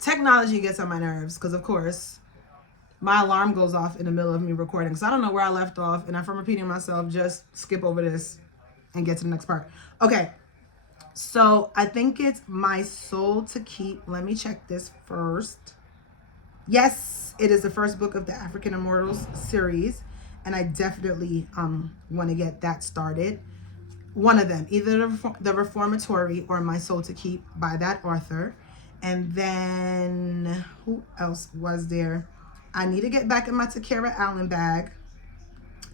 technology gets on my nerves because, of course, my alarm goes off in the middle of me recording. So I don't know where I left off. And if I'm repeating myself, just skip over this and get to the next part. Okay. So I think it's My Soul to Keep. Let me check this first. Yes, it is the first book of the African Immortals series. And I definitely want to get that started. One of them, either the Reformatory or My Soul to Keep by that author. And then who else was there? I need to get back in my Takara Allen bag.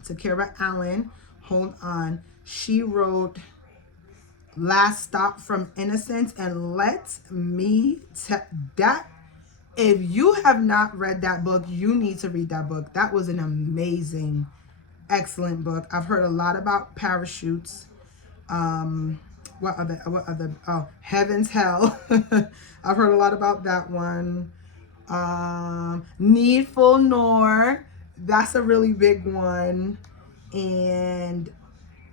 Takara Allen, hold on. She wrote Last Stop from Innocence, and let me tell that if you have not read that book, you need to read that book. That was an amazing, excellent book. I've heard a lot about parachutes. What other, oh, Heaven's Hell. I've heard a lot about that one. Needful Nor, that's a really big one. And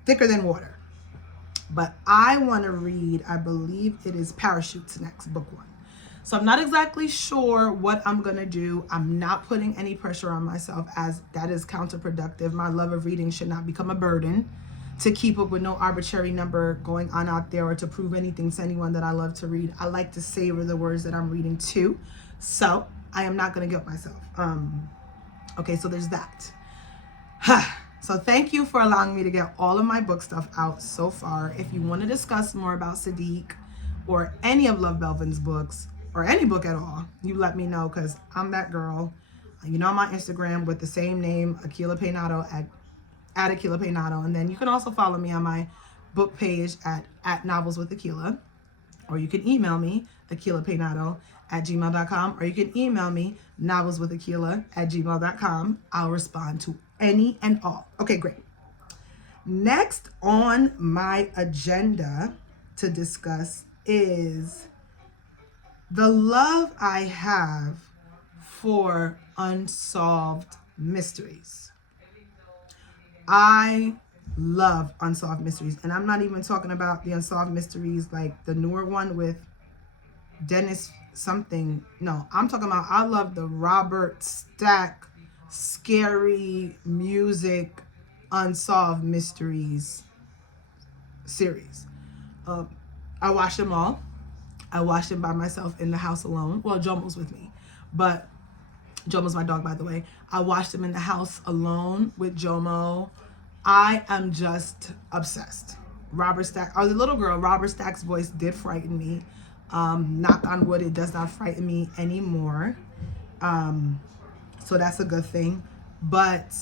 Thicker Than Water. But I want to read, I believe it is Parachutes next, book one. So I'm not exactly sure what I'm going to do. I'm not putting any pressure on myself, as that is counterproductive. My love of reading should not become a burden to keep up with no arbitrary number going on out there, or to prove anything to anyone that I love to read. I like to savor the words that I'm reading too. So I am not going to guilt myself. Okay, so there's that. So thank you for allowing me to get all of my book stuff out so far. If you want to discuss more about Sadik or any of Love Belvin's books, or any book at all, you let me know, because I'm that girl. You know, I'm on Instagram with the same name, Akila Peinado, at Akila Peinado. And then you can also follow me on my book page at Novels with Akila. Or you can email me, akilapeinado@gmail.com. Or you can email me, novelswithakila@gmail.com. I'll respond to any and all. Okay, great. Next on my agenda to discuss is the love I have for Unsolved Mysteries. I love Unsolved Mysteries. And I'm not even talking about the Unsolved Mysteries, like the newer one with Dennis something. No, I'm talking about, I love the Robert Stack scary music Unsolved Mysteries series. I watched them all. I watched them by myself in the house alone. Well, Jomo's with me, but Jomo's my dog, by the way. I watched them in the house alone with Jomo. I am just obsessed. Robert Stack. I was a little girl. Robert Stack's voice did frighten me. Knock on wood, it does not frighten me anymore. So that's a good thing. But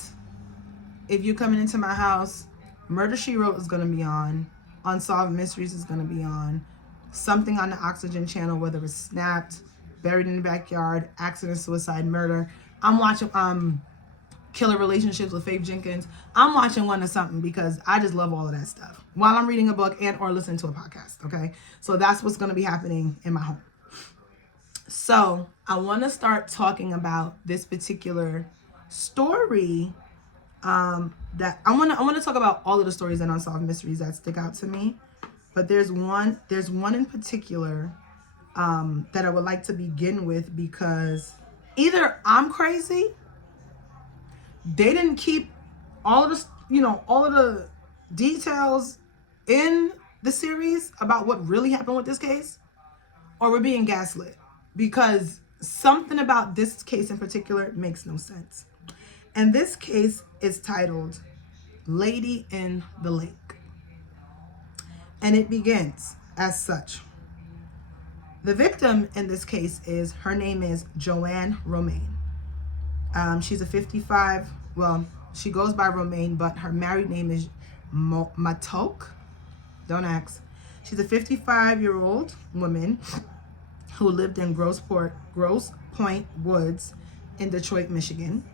if you're coming into my house, Murder, She Wrote is going to be on. Unsolved Mysteries is going to be on. Something on the Oxygen channel, whether it's Snapped, Buried in the Backyard, Accident, Suicide, Murder. I'm watching Killer Relationships with Faith Jenkins. I'm watching one of something, because I just love all of that stuff while I'm reading a book and or listening to a podcast. Okay, so that's what's going to be happening in my home. So I want to start talking about this particular story. That I want to talk about all of the stories in Unsolved Mysteries that stick out to me. But there's one in particular that I would like to begin with, because either I'm crazy, they didn't keep all of the details in the series about what really happened with this case, or we're being gaslit, because something about this case in particular makes no sense. And this case is titled Lady in the Lake. And it begins as such. The victim in this case her name is Joanne Romaine. She's a 55, well, she goes by Romaine, but her married name is Matok. Don't ask. She's a 55-year-old woman who lived in Grosse Pointe Woods in Detroit, Michigan.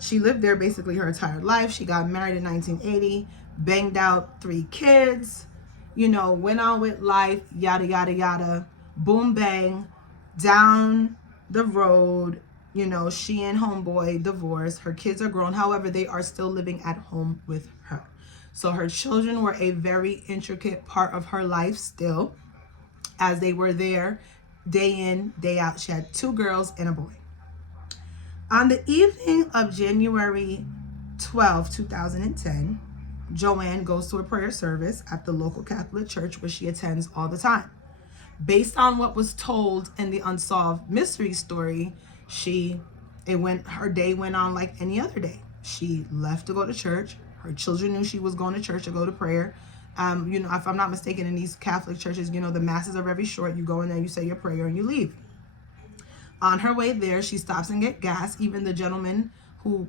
She lived there basically her entire life. She got married in 1980, banged out 3 kids, went on with life, yada, yada, yada, boom, bang, down the road, she and homeboy divorced. Her kids are grown. However, they are still living at home with her. So her children were a very intricate part of her life still, as they were there day in, day out. She had 2 girls and a boy. On the evening of January 12, 2010, Joanne goes to a prayer service at the local Catholic church where she attends all the time. Based on what was told in the Unsolved Mysteries story, her day went on like any other day. She left to go to church. Her children knew she was going to church to go to prayer. If I'm not mistaken, in these Catholic churches, the masses are very short. You go in there, you say your prayer, and you leave. On her way there, she stops and get gas. Even the gentleman who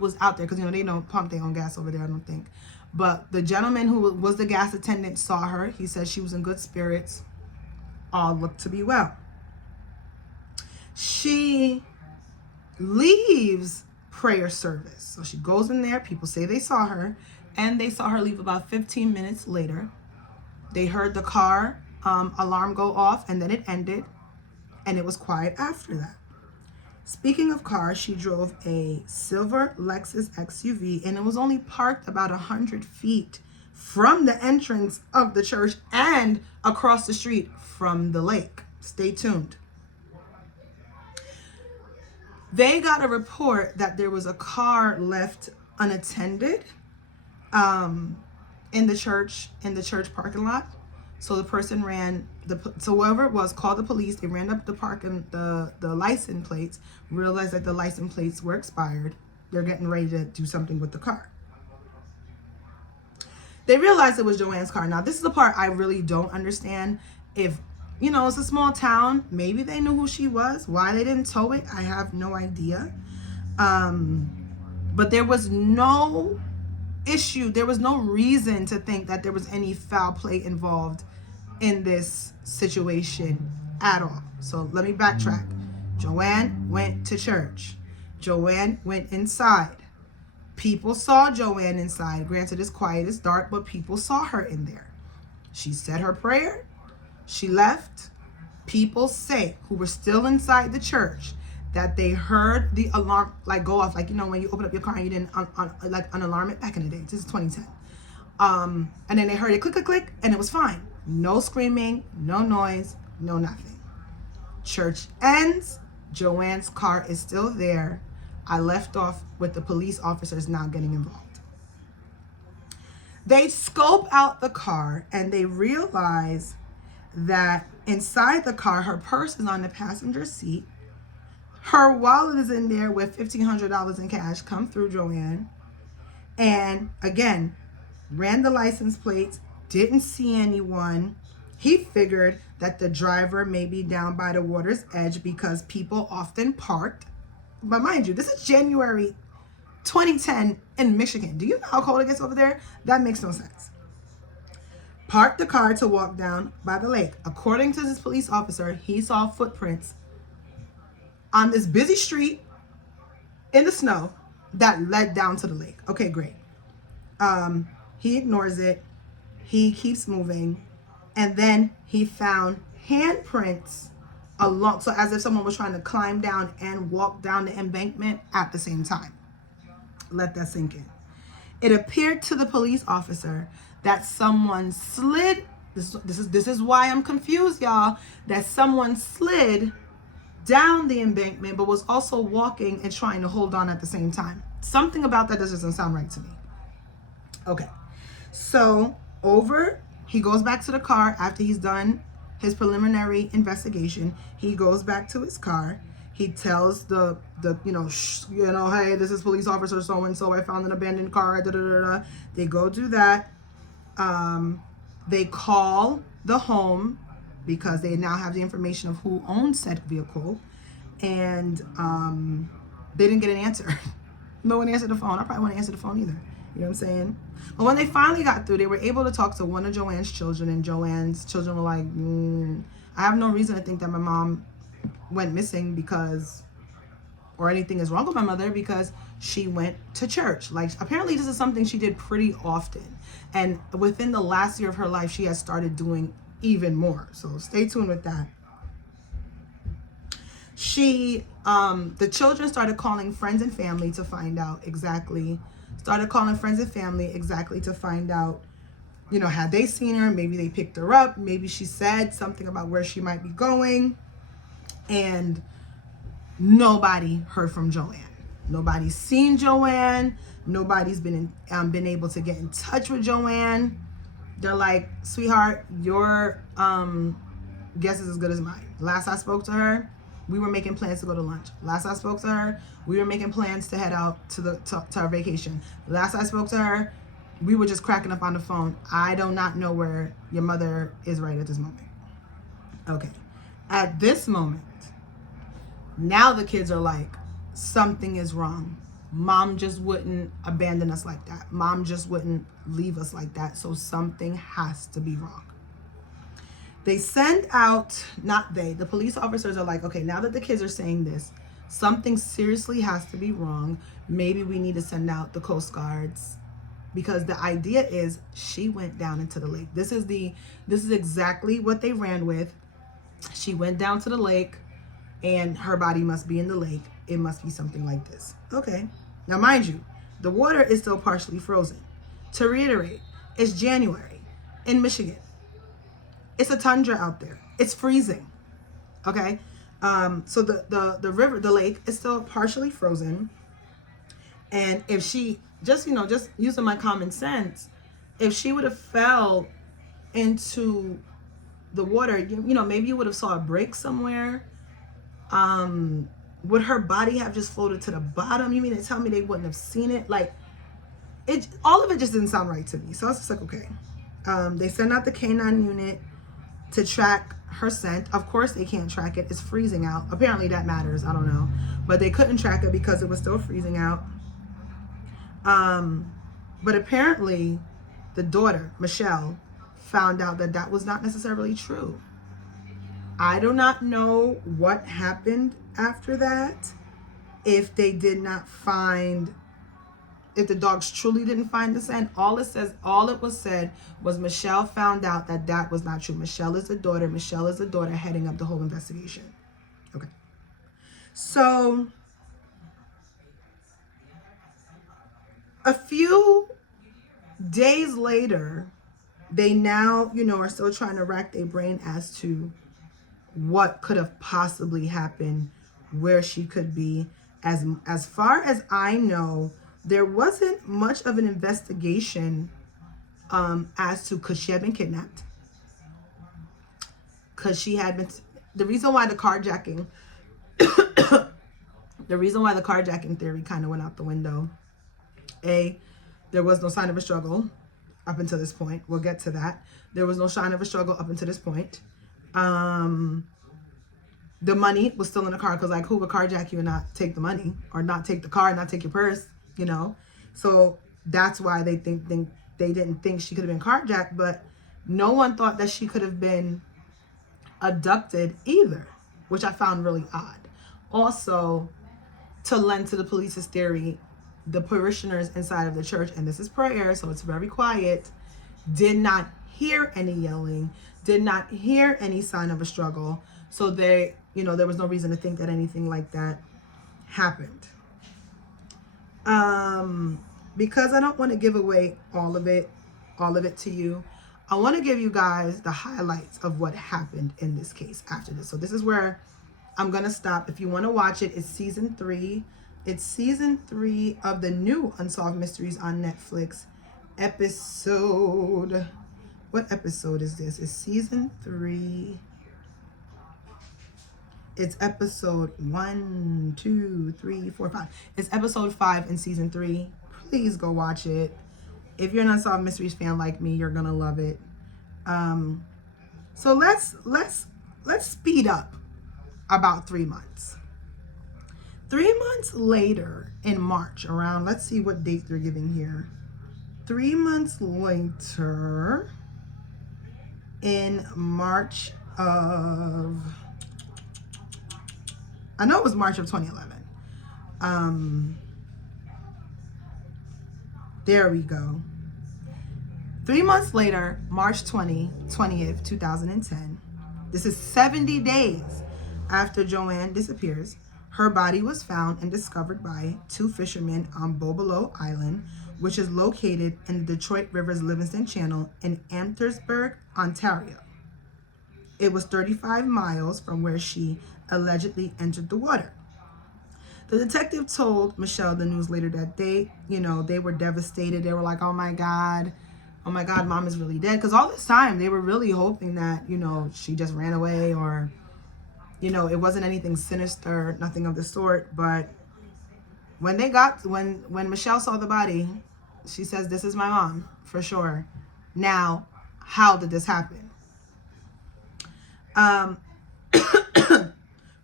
was out there, because they don't pump their own gas over there, I don't think. But the gentleman who was the gas attendant saw her. He said she was in good spirits. All looked to be well. She leaves prayer service. So she goes in there. People say they saw her, and they saw her leave about 15 minutes later. They heard the car alarm go off, and then it ended, and it was quiet after that. Speaking of cars, she drove a silver Lexus XUV, and it was only parked about 100 feet from the entrance of the church and across the street from the lake. Stay tuned. They got a report that there was a car left unattended in the church parking lot. So the person whoever it was called the police. They ran up the license plates, realized that the license plates were expired. They're getting ready to do something with the car. They realized it was Joanne's car. Now, this is the part I really don't understand. If, it's a small town, maybe they knew who she was. Why they didn't tow it, I have no idea. But there was no issue. There was no reason to think that there was any foul play involved in this situation at all. So let me backtrack. Joanne went to church. Joanne went inside. People saw Joanne inside. Granted, it's quiet, it's dark, but people saw her in there. She said her prayer. She left. People say, who were still inside the church, that they heard the alarm go off, when you open up your car and you didn't unalarm it back in the day. This is 2010. And then they heard it click, click, click, and it was fine. No screaming, no noise, no nothing. Church ends. Joanne's car is still there. I left off with the police officers now getting involved. They scope out the car and they realize that inside the car, her purse is on the passenger seat. Her wallet is in there with $1,500 in cash. Come through, Joanne. And again, ran the license plates, didn't see anyone. He figured that the driver may be down by the water's edge because people often parked. But mind you, this is January 2010 in Michigan. Do you know how cold it gets over there? That makes no sense. Parked the car to walk down by the lake. According to this police officer, he saw footprints on this busy street in the snow that led down to the lake. Okay, great. He ignores it. He keeps moving. And then he found handprints along, so as if someone was trying to climb down and walk down the embankment at the same time. Let that sink in. It appeared to the police officer that someone slid. This is why I'm confused, y'all. That someone slid down the embankment, but was also walking and trying to hold on at the same time. Something about that doesn't sound right to me. Okay, so he goes back to the car after he's done his preliminary investigation. He goes back to his car. He tells the hey, this is police officer so and so. I found an abandoned car. Da, da, da, da. They go do that. They call the home because they now have the information of who owns said vehicle, and they didn't get an answer. No one answered the phone. I probably wouldn't answer the phone either. You know what I'm saying? But when they finally got through, they were able to talk to one of Joanne's children, and Joanne's children were like, I have no reason to think that my mom went missing or anything is wrong with my mother because she went to church. Apparently this is something she did pretty often. And within the last year of her life, she has started doing even more. So stay tuned with that. The children started calling friends and family to find out exactly You know, had they seen her, maybe they picked her up. Maybe she said something about where she might be going. And nobody heard from Joanne. Nobody's seen Joanne. Nobody's been able to get in touch with Joanne. They're like, sweetheart, your guess is as good as mine. Last I spoke to her, we were making plans to go to lunch. Last I spoke to her, we were making plans to head out to our vacation. Last I spoke to her, we were just cracking up on the phone. I do not know where your mother is right at this moment. Okay. At this moment, now the kids are like, something is wrong. Mom just wouldn't abandon us like that. Mom just wouldn't leave us like that. So something has to be wrong. They send out, the police officers are like, okay, now that the kids are saying this, something seriously has to be wrong. Maybe we need to send out the Coast Guards, because the idea is she went down into the lake. This is exactly what they ran with. She went down to the lake and her body must be in the lake. It must be something like this. Okay. Now, mind you, the water is still partially frozen. To reiterate, it's January in Michigan. It's a tundra out there. It's freezing. Okay. So the river, the lake is still partially frozen. And if she just using my common sense, if she would have fell into the water, maybe you would have saw a break somewhere. Would her body have just floated to the bottom? You mean to tell me they wouldn't have seen it? Like, all of it just didn't sound right to me. So I was just like, okay. They send out the K9 unit to track her scent. Of course they can't track it. It's freezing out. Apparently that matters. I don't know. But they couldn't track it because it was still freezing out. But apparently the daughter, Michelle, found out that that was not necessarily true. I do not know what happened after that. If they did not find, if the dogs truly didn't find the scent, all it was said was Michelle found out that that was not true. Michelle is the daughter. Michelle is the daughter heading up the whole investigation. Okay. So a few days later, they now, are still trying to rack their brain as to what could have possibly happened, where she could be. As far as I know, there wasn't much of an investigation as to could she have been kidnapped, because she had been. The reason why the carjacking theory kind of went out the window. There was no sign of a struggle up until this point. We'll get to that. There was no sign of a struggle up until this point. The money was still in the car, because like, who would carjack you and not take the money, or not take the car, not take your purse, So that's why they didn't think she could have been carjacked, but no one thought that she could have been abducted either, which I found really odd. Also, to lend to the police's theory, the parishioners inside of the church, and this is prayer, so it's very quiet, did not hear any yelling, did not hear any sign of a struggle. So there was no reason to think that anything like that happened. Because I don't want to give away all of it to you, I want to give you guys the highlights of what happened in this case after this. So this is where I'm going to stop. If you want to watch it, it's season 3. It's season 3 of the new Unsolved Mysteries on Netflix. What episode is this? It's season 3. It's episode 1, 2, 3, 4, 5. It's episode 5 in season 3. Please go watch it. If you're an Unsolved Mysteries fan like me, you're gonna love it. So let's speed up about 3 months. 3 months later, in March, around, let's see what date they're giving here. 3 months later, in March of, I know it was March of 2011. There we go. 3 months later, March 20th, 2010. This is 70 days after Joanne disappears. Her body was found and discovered by 2 fishermen on Bobolo Island, which is located in the Detroit River's Livingston Channel in Amherstburg, Ontario. It was 35 miles from where she allegedly entered the water. The detective told Michelle the news later that they were devastated. They were like, oh my God, mom is really dead. Because all this time they were really hoping that, she just ran away, or, it wasn't anything sinister, nothing of the sort. But when Michelle saw the body, she says, this is my mom for sure. Now, how did this happen?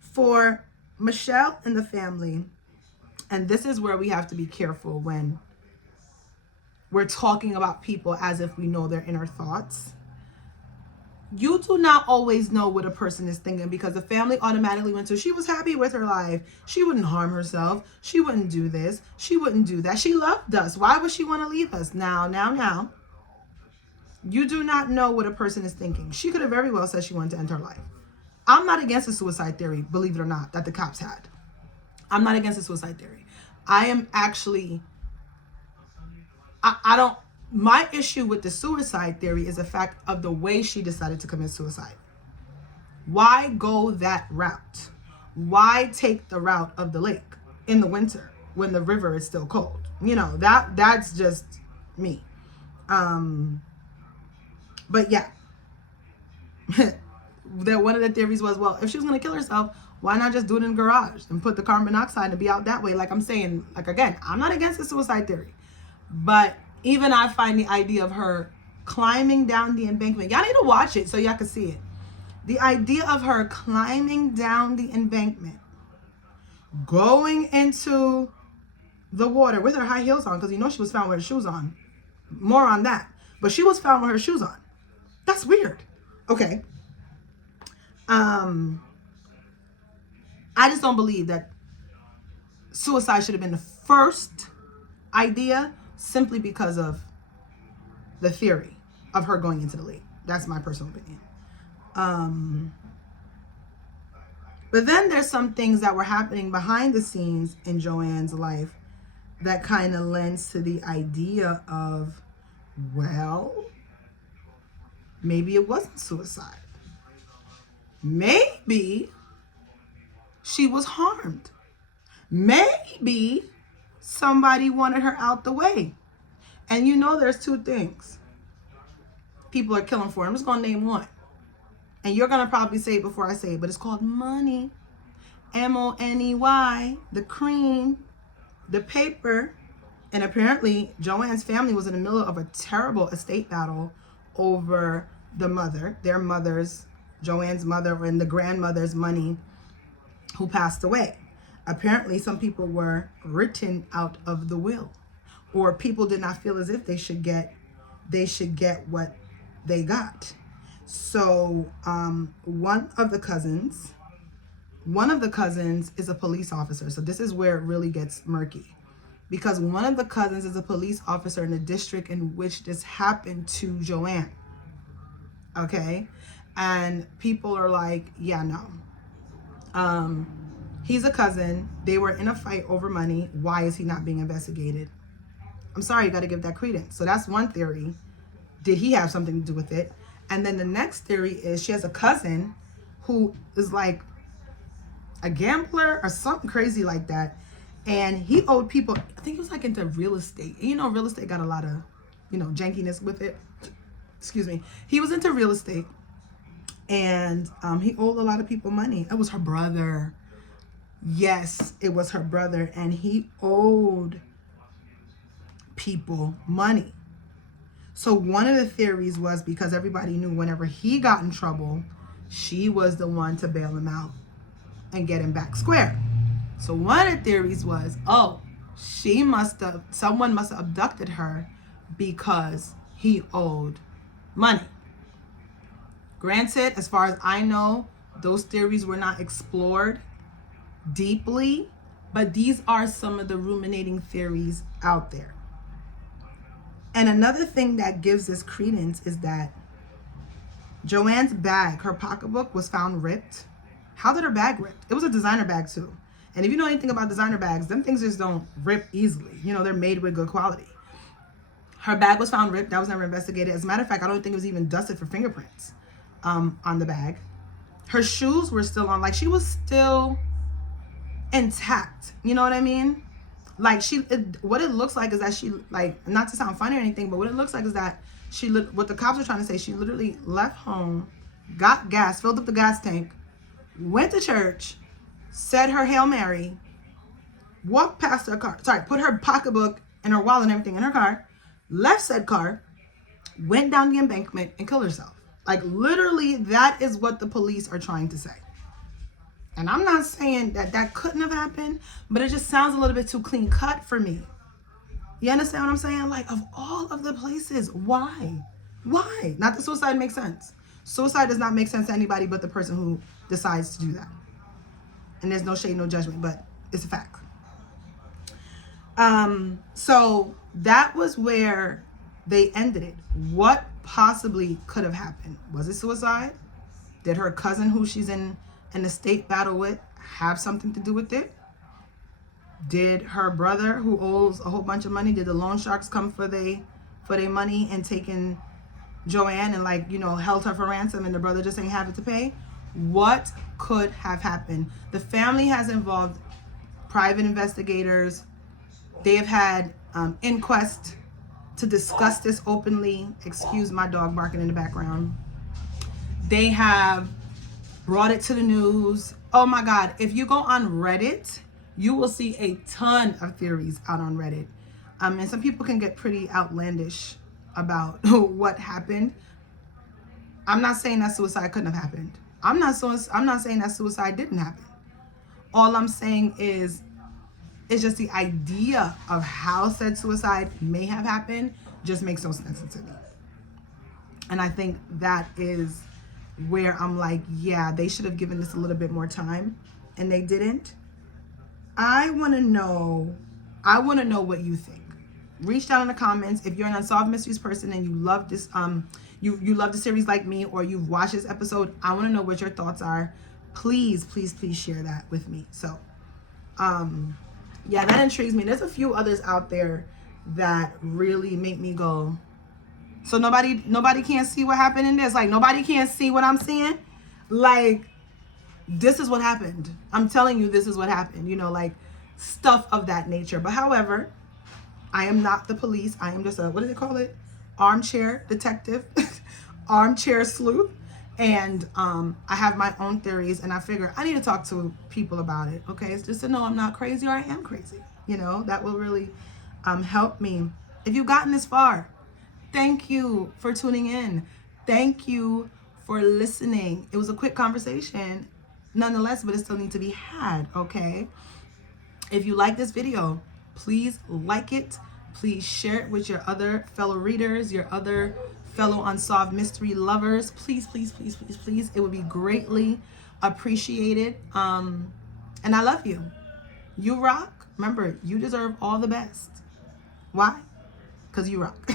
For Michelle and the family, and this is where we have to be careful when we're talking about people as if we know their inner thoughts. You do not always know what a person is thinking, because the family automatically went to, she was happy with her life. She wouldn't harm herself. She wouldn't do this. She wouldn't do that. She loved us. Why would she want to leave us? Now. You do not know what a person is thinking. She could have very well said she wanted to end her life. I'm not against the suicide theory, believe it or not, that the cops had. I'm not against the suicide theory. I am actually, my issue with the suicide theory is the fact of the way she decided to commit suicide. Why go that route? Why take the route of the lake in the winter when the river is still cold? That's just me. But yeah, one of the theories was, well, if she was going to kill herself, why not just do it in the garage and put the carbon monoxide and be out that way? Like I'm saying, again, I'm not against the suicide theory, but even I find the idea of her climbing down the embankment. Y'all need to watch it so y'all can see it. The idea of her climbing down the embankment, going into the water with her high heels on, because she was found with her shoes on. More on that. But she was found with her shoes on. That's weird. Okay. I just don't believe that suicide should have been the first idea, simply because of the theory of her going into the lake. That's my personal opinion. But then there's some things that were happening behind the scenes in Joanne's life that kind of lends to the idea of, well, maybe it wasn't suicide. Maybe she was harmed. Maybe somebody wanted her out the way. And there's two things people are killing for. I'm just going to name one. And you're going to probably say it before I say it, but it's called money. M-O-N-E-Y, the cream, the paper. And apparently Joanne's family was in the middle of a terrible estate battle over Joanne's mother and the grandmother's money, who passed away. Apparently some people were written out of the will, or people did not feel as if they should get what they got. So one of the cousins is a police officer. So this is where it really gets murky, because one of the cousins is a police officer in the district in which this happened to Joanne. Okay. And people are like, yeah, no. He's a cousin. They were in a fight over money. Why is he not being investigated? I'm sorry, you got to give that credence. So that's one theory. Did he have something to do with it? And then the next theory is she has a cousin who is like a gambler or something crazy like that. And he owed people, I think he was like into real estate. Real estate got a lot of, jankiness with it. Excuse me. He was into real estate. And he owed a lot of people money. It was her brother. Yes, it was her brother. And he owed people money. So one of the theories was because everybody knew whenever he got in trouble, she was the one to bail him out and get him back square. So one of the theories was, someone must have abducted her because he owed money. Granted, as far as I know, those theories were not explored deeply, but these are some of the ruminating theories out there. And another thing that gives this credence is that Joanne's bag, her pocketbook, was found ripped. How did her bag rip? It was a designer bag too. And if you know anything about designer bags, them things just don't rip easily. They're made with good quality. Her bag was found ripped. That was never investigated. As a matter of fact, I don't think it was even dusted for fingerprints on the bag. Her shoes were still on. Like, she was still intact. You know what I mean? Like, what it looks like is that she, like, not to sound funny or anything, but what it looks like is that what the cops are trying to say, she literally left home, got gas, filled up the gas tank, went to church, said her Hail Mary, walked past her car, put her pocketbook and her wallet and everything in her car, left said car, went down the embankment and killed herself. Like, literally, that is what the police are trying to say. And I'm not saying that couldn't have happened, but it just sounds a little bit too clean cut for me. You understand what I'm saying? Like, of all of the places, why? Why? Not that suicide makes sense. Suicide does not make sense to anybody but the person who decides to do that. And there's no shade, no judgment, but it's a fact. So that was where they ended it. What possibly could have happened? Was it suicide? Did her cousin, who she's in an estate battle with, have something to do with it? Did her brother, who owes a whole bunch of money, did the loan sharks come for their money and taken Joanne and, like, you know, held her for ransom, and the brother just ain't have it to pay? What could have happened? The family has involved private investigators. They have had inquests to discuss this openly. Excuse my dog barking in the background. They have brought it to the news. Oh my God. If you go on Reddit, you will see a ton of theories out on Reddit. And some people can get pretty outlandish about what happened. I'm not saying that suicide couldn't have happened. I'm not saying that suicide didn't happen. All I'm saying is, it's just the idea of how said suicide may have happened just makes no sense to me. And I think that is where I'm like, yeah, they should have given this a little bit more time, and they didn't. I want to know what you think. Reach down in the comments. If you're an Unsolved Mysteries person and you love this, you love the series like me, or you've watched this episode, I want to know what your thoughts are. Please, please, please share that with me. So, yeah, that intrigues me. There's a few others out there that really make me go, so nobody can't see what happened in this? Like, nobody can't see what I'm seeing? Like, this is what happened. I'm telling you, this is what happened. You know, like, stuff of that nature. But however, I am not the police. I am just a, what do they call it? Armchair detective, armchair sleuth. And I have my own theories, and I figure I need to talk to people about it. Okay, it's just to know I'm not crazy, or I am crazy. You know, that will really help me. If you've gotten this far, thank you for tuning in. Thank you for listening. It was a quick conversation, nonetheless, but it still needs to be had. Okay. If you like this video, please like it. Please share it with your other fellow readers, your other fellow Unsolved Mystery lovers. Please, please, please, please, please. It would be greatly appreciated. And I love you. You rock. Remember, you deserve all the best. Why? Because you rock.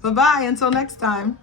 Bye-bye. Until next time.